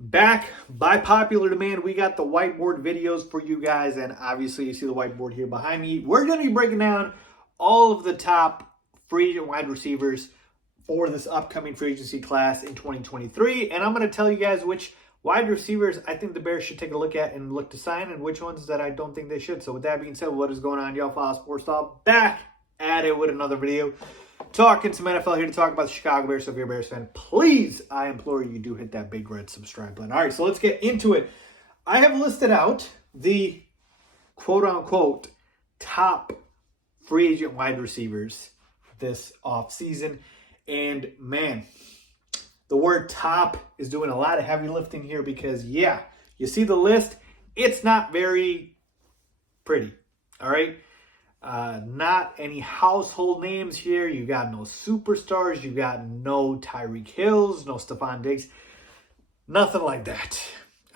Back by popular demand, we got the whiteboard videos for you guys, and obviously you see the whiteboard here behind me. We're going to be breaking down all of the top free agent wide receivers for this upcoming free agency class in 2023, and I'm going to tell you guys which wide receivers I think the Bears should take a look at and look to sign, and which ones that I don't think they should. So with that being said, what is going on, y'all? Follow Sports Talk back at it with another video. Talking some NFL here to talk about the Chicago Bears. So if you're a Bears fan, please, I implore you, do hit that big red subscribe button. All right, so let's get into it. I have listed out the quote-unquote top free agent wide receivers this offseason. And, man, the word top is doing a lot of heavy lifting here because, yeah, you see the list. It's not very pretty, all right? Not any household names here. You got no superstars. You got no Tyreek Hills, no Stephon Diggs. Nothing like that.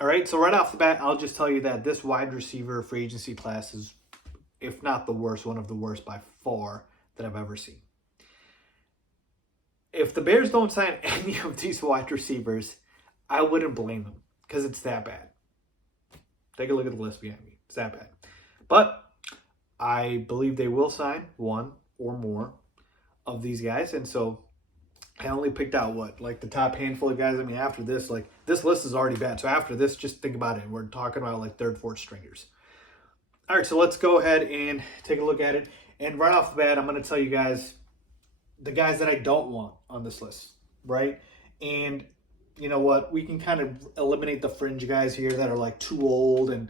All right, so right off the bat, I'll just tell you that this wide receiver free agency class is, if not the worst, one of the worst by far that I've ever seen. If the Bears don't sign any of these wide receivers, I wouldn't blame them because it's that bad. Take a look at the list behind me. It's that bad. But I believe they will sign one or more of these guys. And so I only picked out the top handful of guys. I mean, after this, this list is already bad. So after this, just think about it. We're talking about third, fourth stringers. All right, so let's go ahead and take a look at it. And right off the bat, I'm going to tell you guys the guys that I don't want on this list, right? And you know what? We can kind of eliminate the fringe guys here that are too old and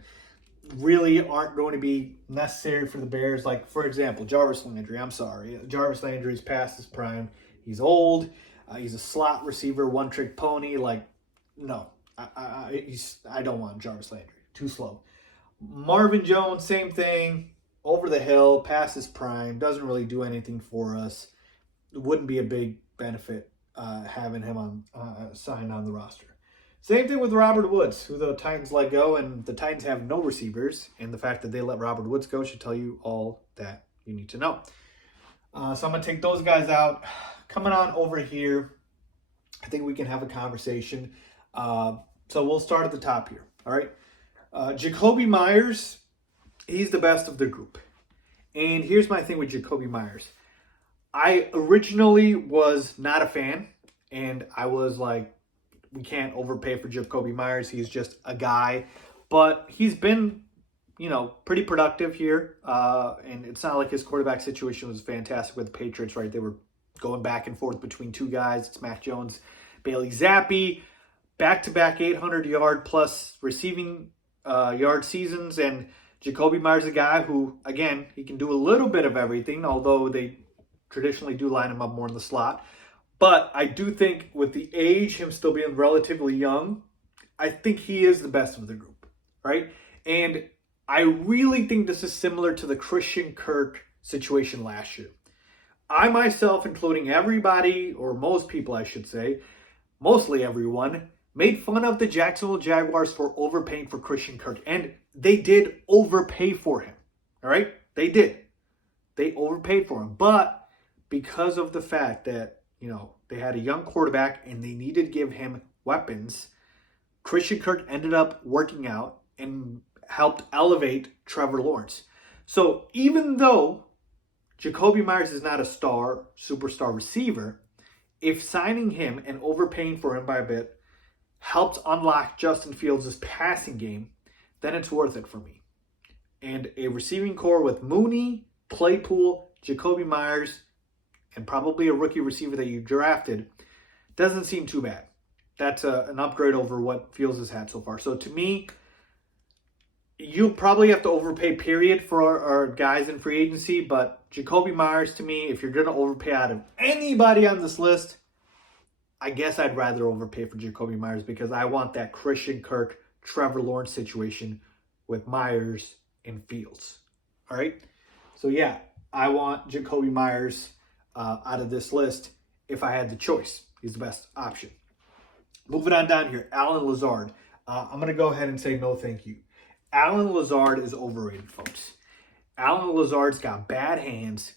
really aren't going to be necessary for the Bears. Like, for example, Jarvis Landry. I'm sorry. Jarvis Landry's past his prime. He's old. He's a slot receiver, one-trick pony. No. I don't want Jarvis Landry. Too slow. Marvin Jones, same thing. Over the hill, past his prime. Doesn't really do anything for us. It wouldn't be a big benefit having him on signed on the roster. Same thing with Robert Woods, who the Titans let go, and the Titans have no receivers, and the fact that they let Robert Woods go should tell you all that you need to know. So I'm going to take those guys out. Coming on over here, I think we can have a conversation. So we'll start at the top here, all right? Jacoby Myers, he's the best of the group. And here's my thing with Jacoby Myers. I originally was not a fan, and I was like, we can't overpay for Jacoby Myers. He's just a guy. But he's been, pretty productive here. And it's not like his quarterback situation was fantastic with the Patriots, right? They were going back and forth between two guys. It's Mac Jones, Bailey Zappi, back-to-back 800-yard-plus receiving yard seasons. And Jacoby Myers is a guy who, again, he can do a little bit of everything, although they traditionally do line him up more in the slot. But I do think with the age, him still being relatively young, I think he is the best of the group, right? And I really think this is similar to the Christian Kirk situation last year. I myself, including everybody, or most people I should say, mostly everyone, made fun of the Jacksonville Jaguars for overpaying for Christian Kirk. And they did overpay for him, all right? They did. They overpaid for him. But because of the fact that they had a young quarterback and they needed to give him weapons, Christian Kirk ended up working out and helped elevate Trevor Lawrence. So even though Jacoby Myers is not a superstar receiver, if signing him and overpaying for him by a bit helps unlock Justin Fields' passing game, then it's worth it for me. And a receiving core with Mooney, Claypool, Jacoby Myers, and probably a rookie receiver that you drafted, doesn't seem too bad. That's an upgrade over what Fields has had so far. So to me, you'll probably have to overpay, period, for our guys in free agency. But Jacoby Myers, to me, if you're going to overpay out of anybody on this list, I guess I'd rather overpay for Jacoby Myers because I want that Christian Kirk, Trevor Lawrence situation with Myers and Fields. All right? So, yeah, I want Jacoby Myers out of this list if I had the choice. He's the best option. Moving on down here, Allen Lazard. I'm going to go ahead and say no thank you. Allen Lazard is overrated, folks. Allen Lazard's got bad hands.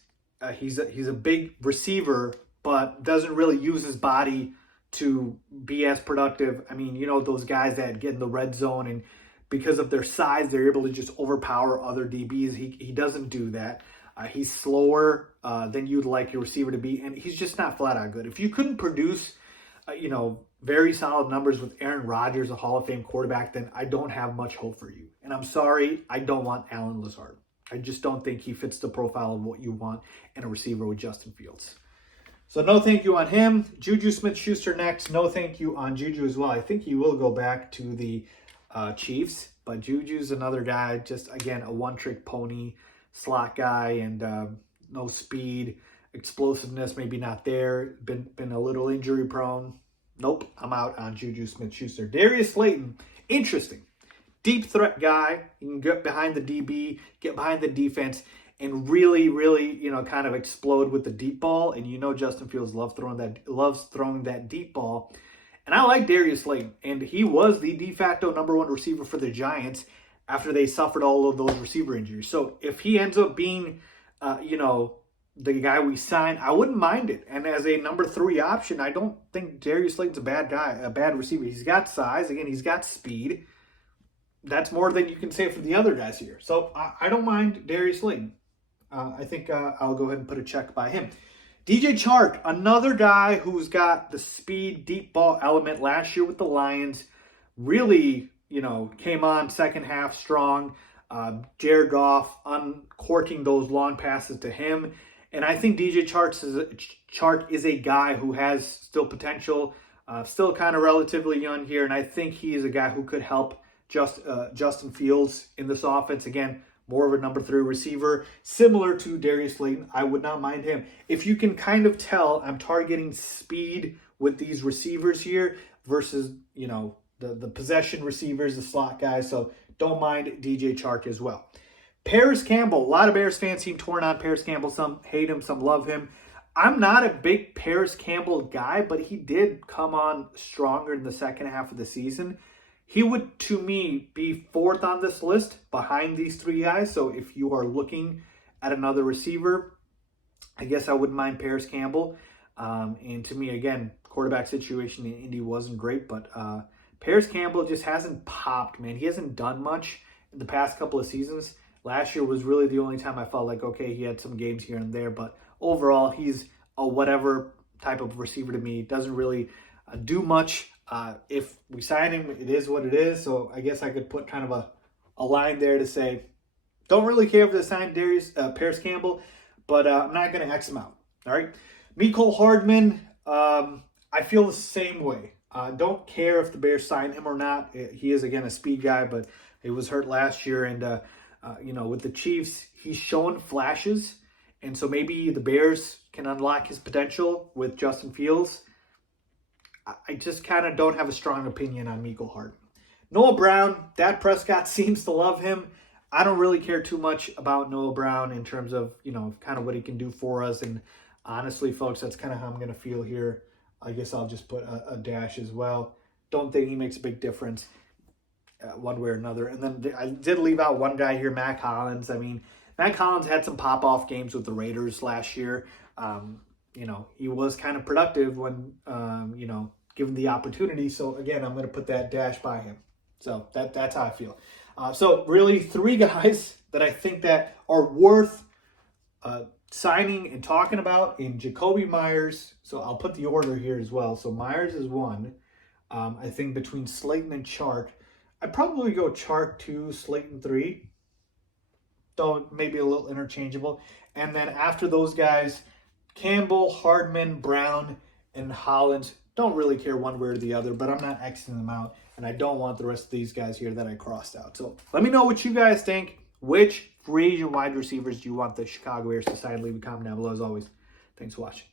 He's a big receiver, but doesn't really use his body to be as productive. I mean, you know, those guys that get in the red zone and because of their size, they're able to just overpower other DBs. He doesn't do that. He's slower than you'd like your receiver to be, and he's just not flat out good. If you couldn't produce, you know, very solid numbers with Aaron Rodgers, a Hall of Fame quarterback, then I don't have much hope for you. And I'm sorry, I don't want Alan Lazard. I just don't think he fits the profile of what you want in a receiver with Justin Fields. So no thank you on him. Juju Smith-Schuster next. No thank you on Juju as well. I think he will go back to the Chiefs, but Juju's another guy, just, again, a one-trick pony, slot guy, and no speed, explosiveness, maybe not there. Been a little injury prone. Nope, I'm out on Juju Smith-Schuster. Darius Slayton, interesting. Deep threat guy. You can get behind the DB, get behind the defense, and really, really, you know, kind of explode with the deep ball. And you know Justin Fields loves throwing that deep ball. And I like Darius Slayton, and he was the de facto #1 receiver for the Giants after they suffered all of those receiver injuries. So if he ends up being, you know, the guy we sign, I wouldn't mind it. And as a #3 option, I don't think Darius Slayton's a bad guy, a bad receiver. He's got size. Again, he's got speed. That's more than you can say for the other guys here. So I don't mind Darius Slayton. I think I'll go ahead and put a check by him. DJ Chark, another guy who's got the speed, deep ball element last year with the Lions. Really, you know, came on second half strong. Jared Goff uncorking those long passes to him. And I think DJ Chark is a guy who has still potential, still kind of relatively young here. And I think he is a guy who could help Justin Fields in this offense. Again, more of a #3 receiver, similar to Darius Slayton. I would not mind him. If you can kind of tell, I'm targeting speed with these receivers here versus, you know, the possession receivers, the slot guys. So don't mind DJ Chark as well. Paris Campbell. A lot of Bears fans seem torn on Paris Campbell. Some hate him, some love him. I'm not a big Paris Campbell guy, but he did come on stronger in the second half of the season. He would, to me, be 4th on this list behind these 3 guys. So if you are looking at another receiver, I guess I wouldn't mind Paris Campbell. And to me, again, quarterback situation in Indy wasn't great, but Paris Campbell just hasn't popped, man. He hasn't done much in the past couple of seasons. Last year was really the only time I felt like, okay, he had some games here and there, but overall, he's a whatever type of receiver to me. Doesn't really do much. If we sign him, it is what it is. So I guess I could put kind of a line there to say, don't really care if they sign Paris Campbell, but I'm not going to X him out. All right. Mecole Hardman, I feel the same way. Don't care if the Bears sign him or not. He is, again, a speed guy, but he was hurt last year. And, you know, with the Chiefs, he's shown flashes. And so maybe the Bears can unlock his potential with Justin Fields. I just kind of don't have a strong opinion on Mecole Hardman. Noah Brown, Dak Prescott seems to love him. I don't really care too much about Noah Brown in terms of, you know, kind of what he can do for us. And honestly, folks, that's kind of how I'm going to feel here. I guess I'll just put a dash as well. Don't think he makes a big difference one way or another. And then I did leave out one guy here, Matt Collins. I mean, Matt Collins had some pop-off games with the Raiders last year. You know, he was kind of productive when, you know, given the opportunity. So, again, I'm going to put that dash by him. So, that's how I feel. So, really, 3 guys that I think that are worth signing and talking about in Jacoby Myers. So, I'll put the order here as well. So, Myers is 1. I think between Slayton and Chark, I'd probably go Chark 2, Slayton 3. Though maybe a little interchangeable. And then after those guys, Campbell, Hardman, Brown, and Hollins. Don't really care one way or the other, but I'm not Xing them out. And I don't want the rest of these guys here that I crossed out. So let me know what you guys think. Which free agent wide receivers do you want the Chicago Bears to sign? Leave a comment down below as always. Thanks for watching.